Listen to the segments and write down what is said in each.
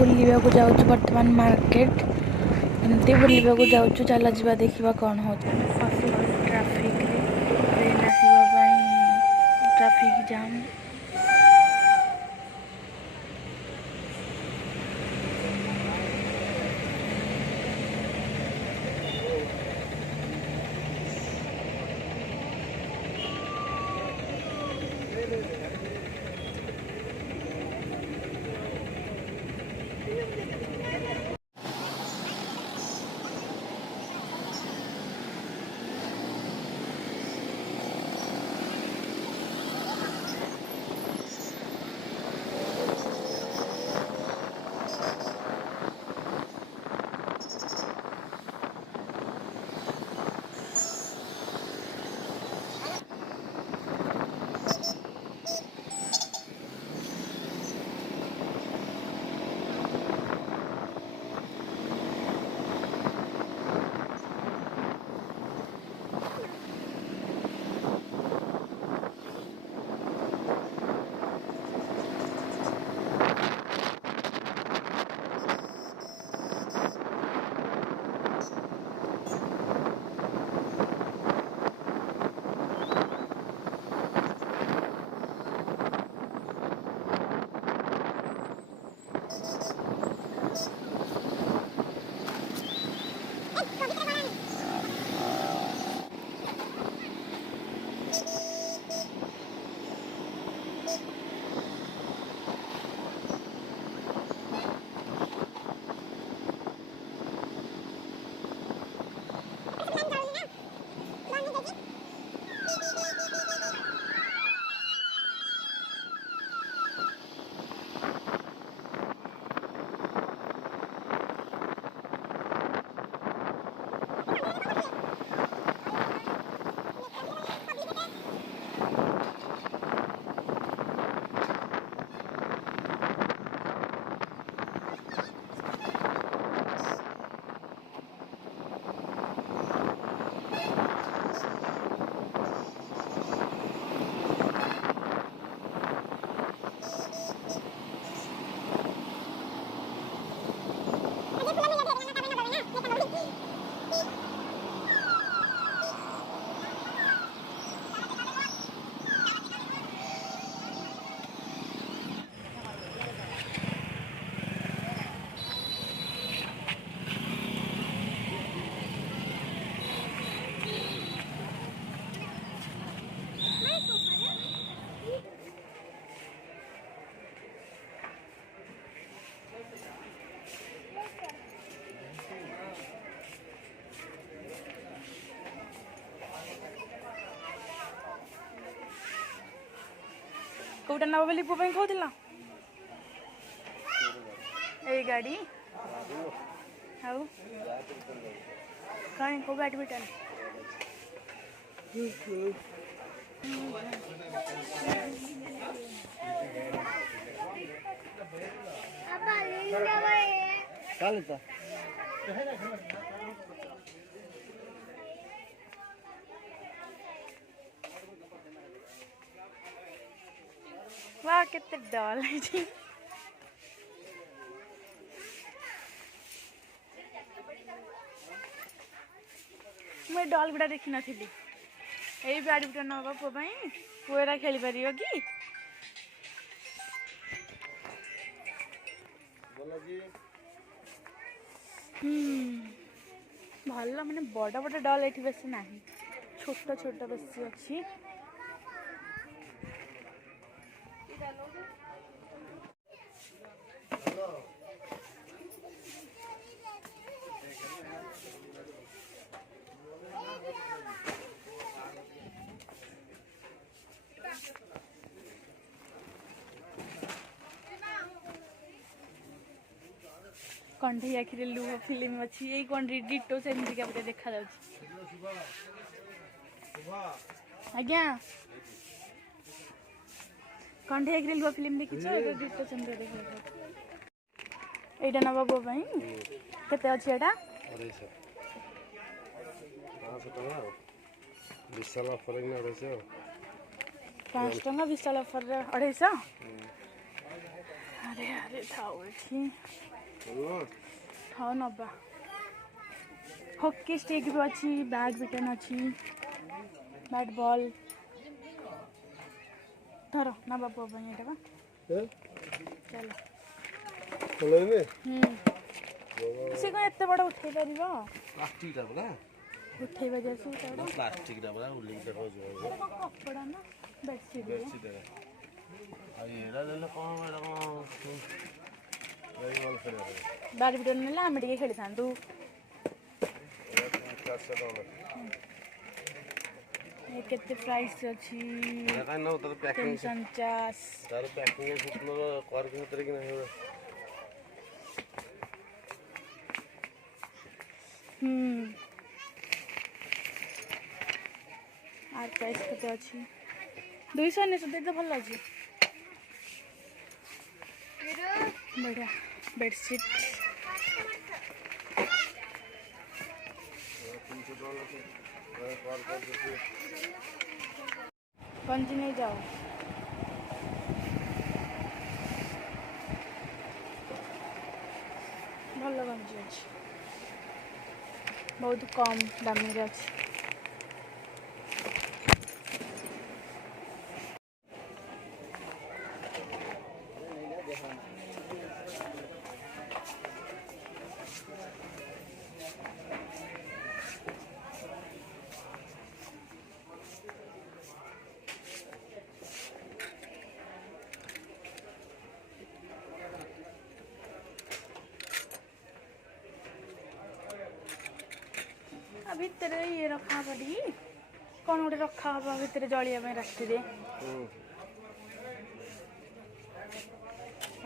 बुलवाक जाऊँ बर्तमान मार्केट एमती बुलवाक जाऊँ चल जा देखा कौन हो ट्राफिक ट्रेन आसवाई ट्राफिक जाम कौटा नब बोली पुआ कहला यही गाड़ी आउ कहीं को बैडमिंटन वाह केते डल है मैं डल गुड़ा देखी नी यही बैडमिंटन नवा पुआई पुरा खेली पार कि भल माने बड़ बड़ डल ये बेस ना छोट छोट बेस अच्छी कंढे आखिरे लुह फिल्म अच्छी यही कंढी डिटो सेमती का देखा आज्ञा कंढे आखिरे लुह फिल्म देखी डिटो सेमती देखा एटा नवा बो भाई केते अछि एटा 250 ऑफर है 250 5 टका 20 ऑफर 250 अरे अरे थाउ एठी थाउ नबा हॉकी स्टिक भी अच्छी बैडमिंटन अच्छी बैट बॉल धर ना बाबू ये चलो से कौन एत बड़ा उठे पार प्लास्टिक परा उठे बजे प्लास्टिक परा उल्लेख देखो कपड़ा ना बेडसीट बेडशीट एरा देले कौन एरा कौन बैडमिंटन नेला आम टे खेली था केते प्राइस अच्छी 350 तार पैकिंग सुतनो कर के तरीके कि नहीं आर प्राइस केते अच्छी 290 दे तो भल अच्छी बढ़िया बेडशीट गंजी नहीं जाओ भल गंजी अच्छी बहुत कम दाम अच्छी भितर ये रखा पड़ी कौन गोटे रखा हवा भितर जलिया राति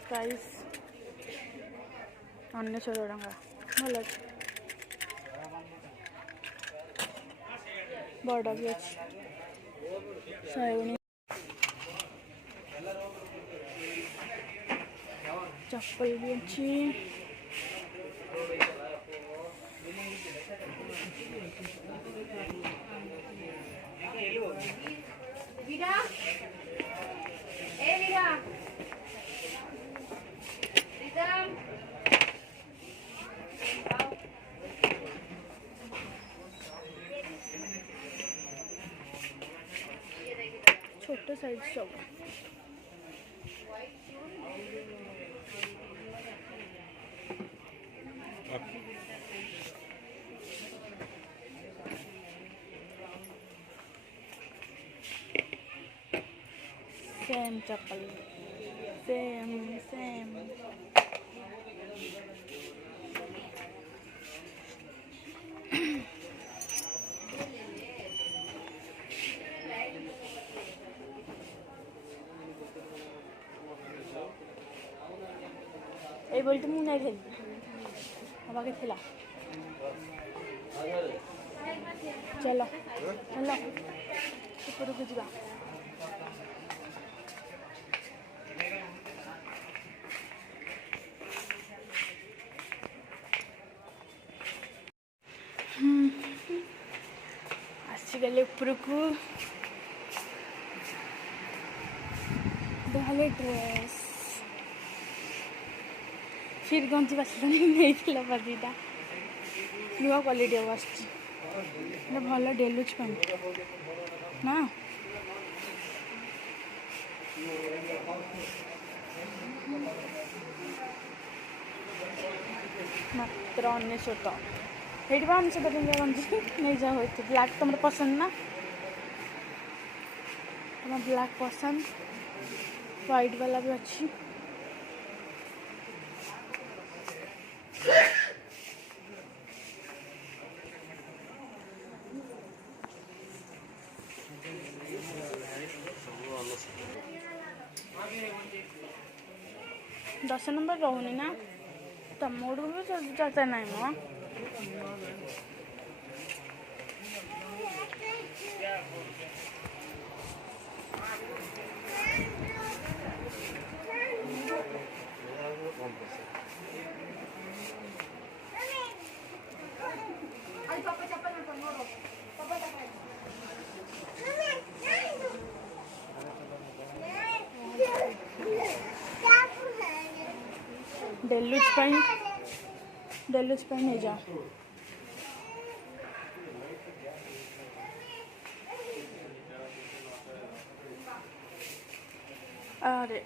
प्राइस 99 टଙ୍କା भल बड़ भी अच्छी 119 चप्पल भी अच्छी छोटे साइज सब सेम चप्पल सेम এই বলতে মু নাই খেলি আমাকে খেলা চলো চলো উপরକୁ ଯିବା आसिगले उपरକୁ देखाले ड्रेस फिर गंजी बासिलानी नहीं बजीटा नुआ क्वालिटी आसची भल डेलुच पैंट ना मात्र 99 ये 99 टଙ୍କା गंजी नहीं जाओ ब्लैक तुम पसंद ना तुम ब्लैक पसंद व्हाइट वाला भी अच्छी दस नंबर रोनी ना तुम भी चलता नहीं मो डेलुज नहीं जाओ। अरे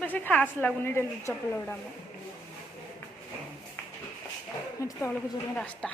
बेसी खास लगुनि डेलुज चप्पल गुड़ा में तौल को जो रास्ता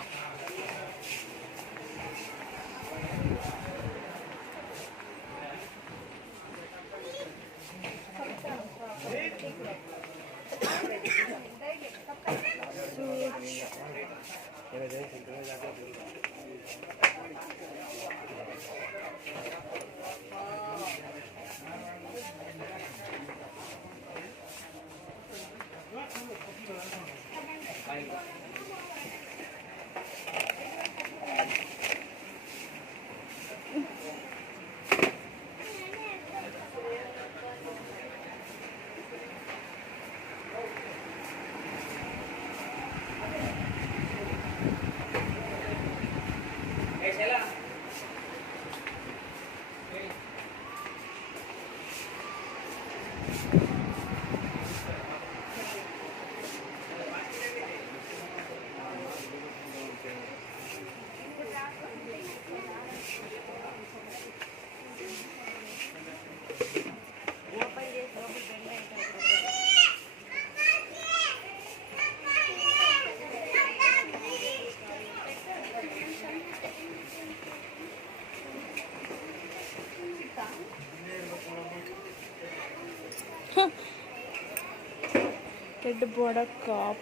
केड बड़ा कप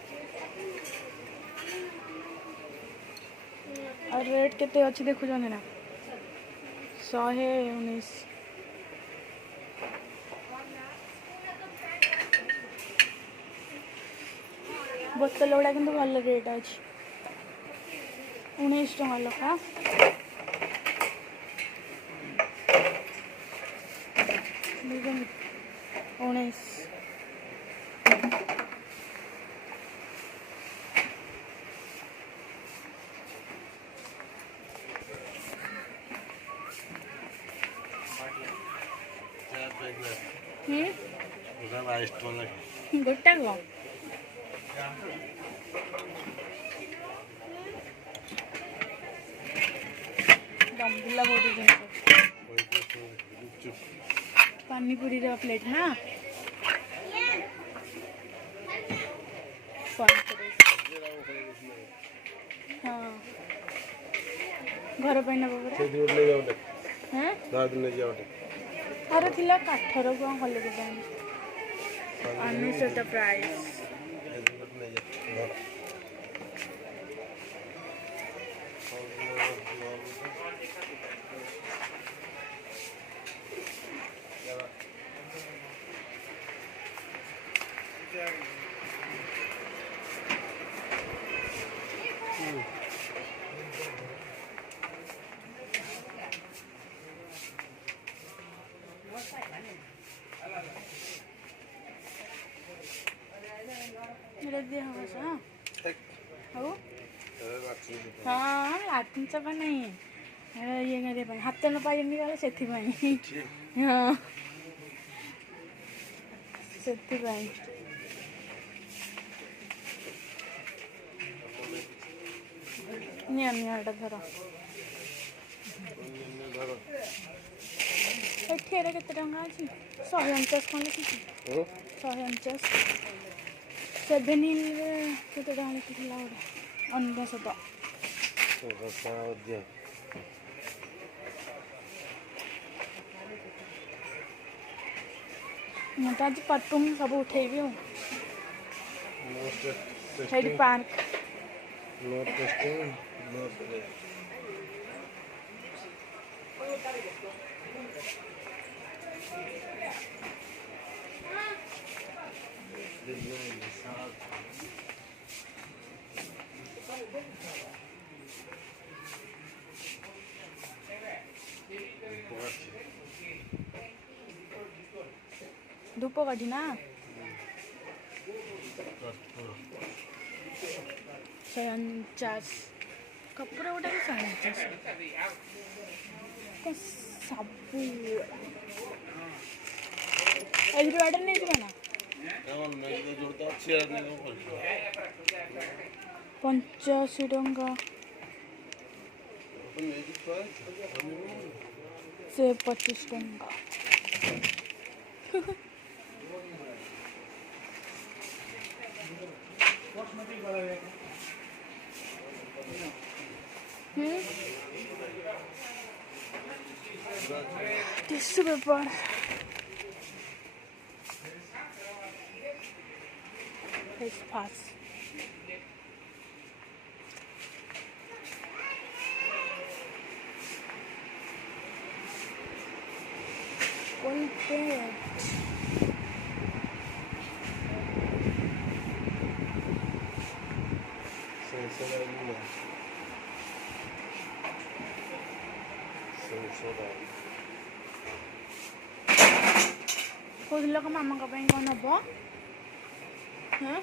और रेट केते अच्छी देखु ना 119 बोतल गुड़ा कि भल रेट अच्छे 19 टଙ୍କା लखा 19 गोटा को दमदुला बहुत पानीपुरी प्लेट हाँ हाँ घर पे अरे थिला काठर को हल अनुसत प्राइस हाँ लाटिन सफा नहीं ये मेरे हाथ न पाई गला से हाँ से धर एठेर केते टंका अछि 149 कोन लिखि 149 7 हिल केते टंका लिखिला ओडा 1900 मैं तो आज पटुम सब उठेबी साइड पार्क नोट टेस्टिंग नोट धूप काटी ना 149 कपूर गोटे 149 सब ऑर्डर नहीं ना ନେଇକି ଯୋଉଟା ଅଛି ସିଆଡ଼େ ନେଇକି ପଡ଼ିଯିବ। 85 ଟଙ୍କା। ନେଇକି ଥୁଆ ହେଇଛି। ସେ 25 ଟଙ୍କା। Tissue paper face mask Colgate कौन मामा का कौन हम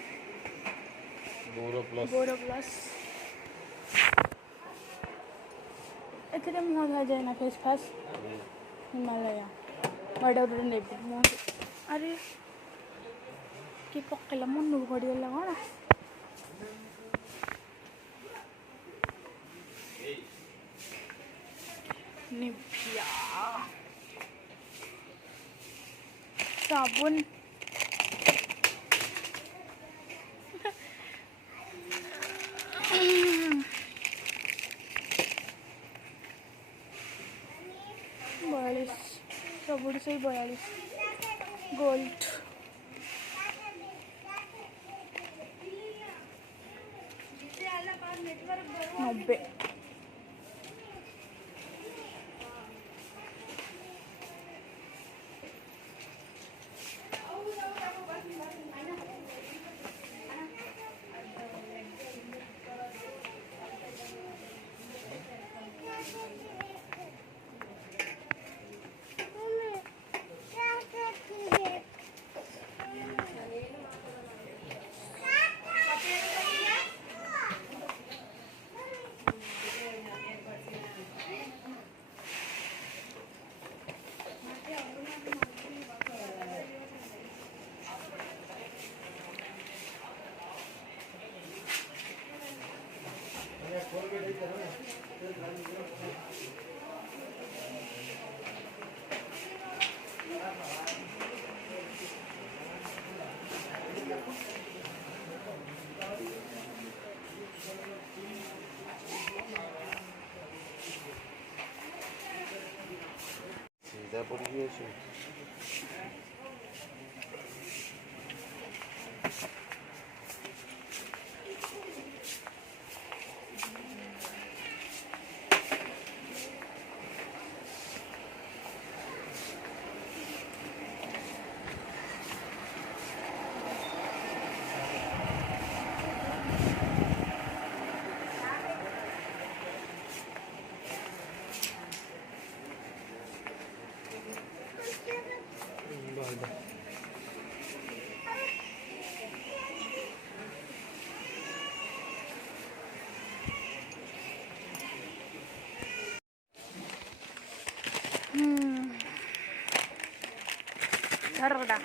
बोरो प्लस एथे मुह धुआ जाए ना फेस फास हिमालय बड़ा ने अरे कि पकेला मन पड़गला कौन निभिया साबुन बयालीस सब से 42 गोल्ड 90 सीधा पड़ी है धरड़ा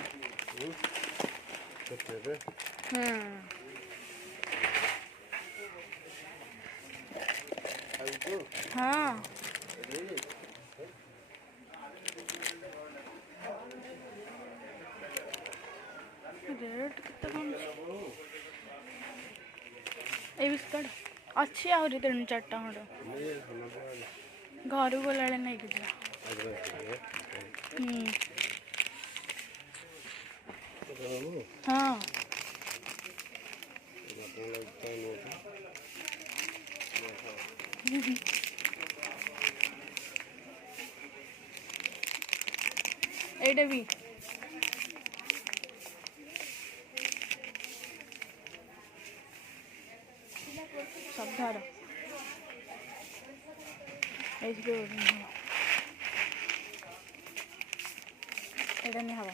हाँ रेट कितना कौन ए बिस्कुट अच्छी आहरी 3-4 खंड घर गला नहीं कि हाँ एटा भी सब धर एटा नहीं हवा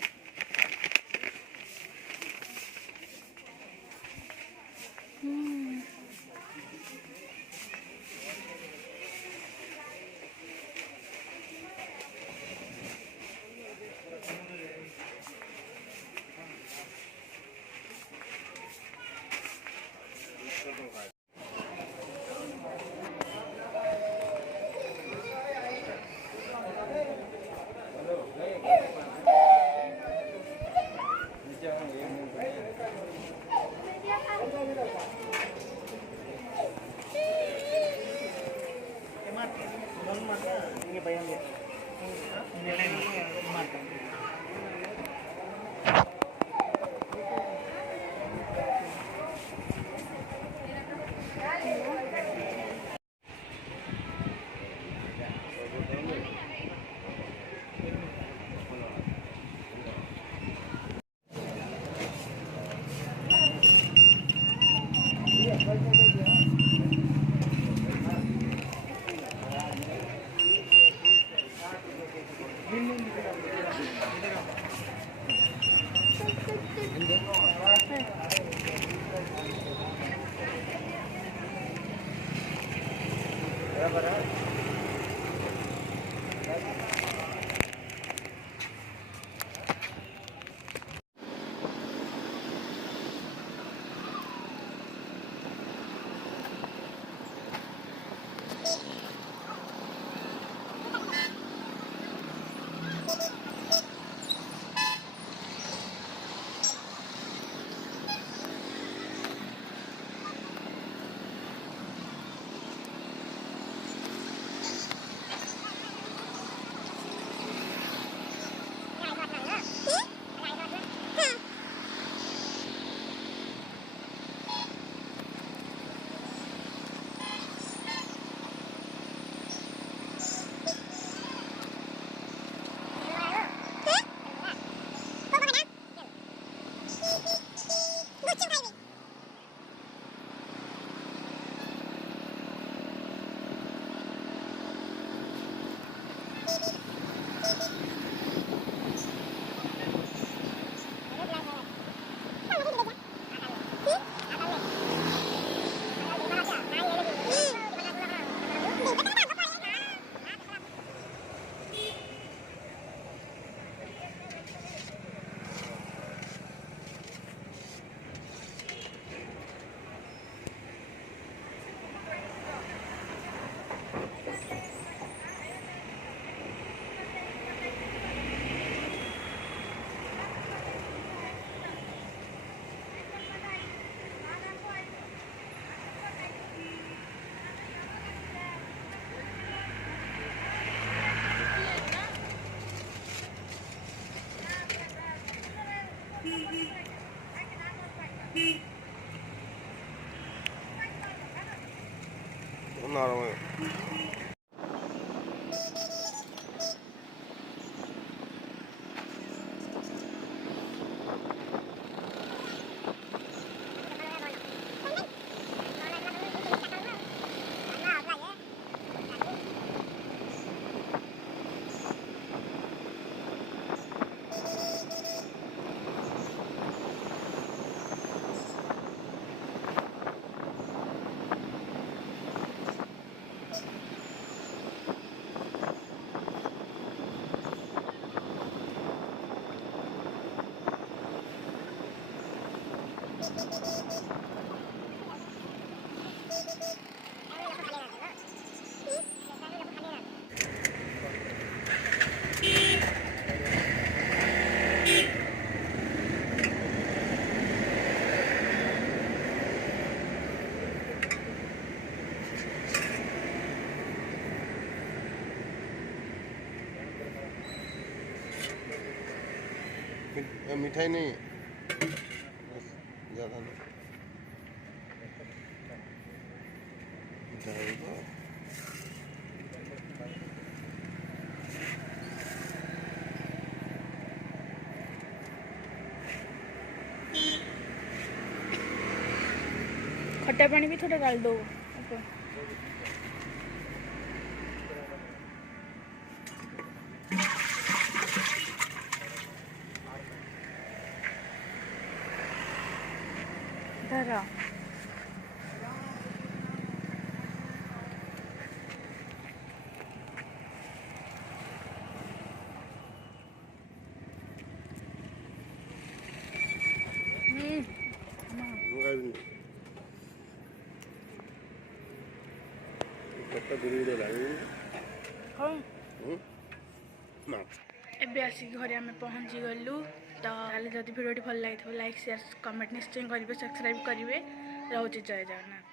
ନରମ मिठाई नहीं है ज़्यादा नहीं खट्टा पानी भी थोड़ा डाल दो। धरा एबे आसिक घरे आम पहुँची गलु। तो जदि भिडियो भल लगी लाइक शेयर कमेंट निश्चय करेंगे, सब्सक्राइब करेंगे। रोचे जय जगन्नाथ।